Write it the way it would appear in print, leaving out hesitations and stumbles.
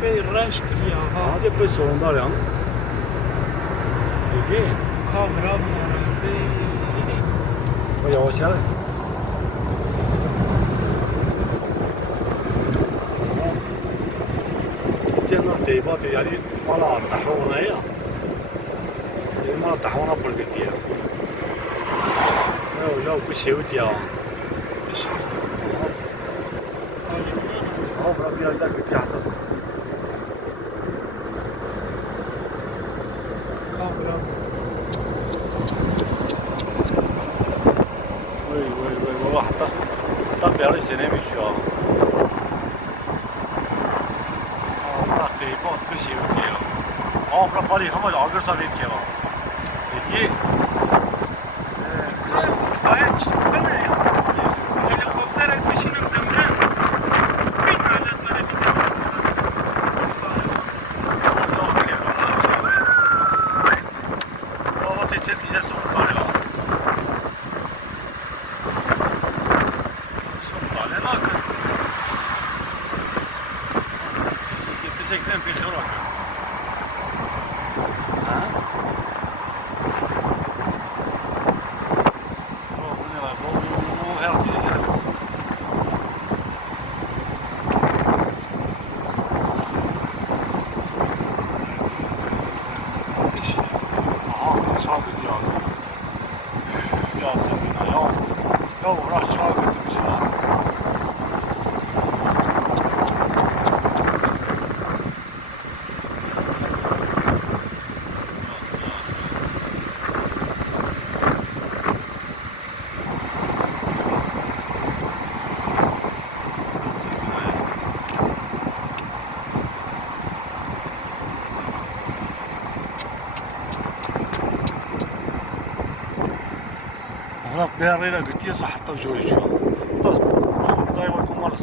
Pey raş kiriya ha. Hadi pey sorundar ya. Peki. Kavra mı? Bu yavaş gel. Cennet deyip yani mala tahvona ya. Mala tahvona bulgati ya. Ya bu şey ya. Avra bir yerden bitti hatta. Kavra. Vay baba hatta bir ara senemiş ya. Allah deyip bir şey ya. Avra pali ama ağır sabit ki var. Peki. Kral mutfağa çıktı ne ya? Helikopter etmişinin ömrü. Tüm aletleri bir de Baba teçet gideceğiz ondan ya. Sonunda ne bakın. 7-80 peşe bırakıyor. Ha? Bu ne var? Bu her türlü geliyor. Aha, çağ bitti ya. Ya sen bina ya. Ya uğraş çağ bitti ya. Bir arayla bitiyorsa hatta joy şu an. Bak, dayı var kumarı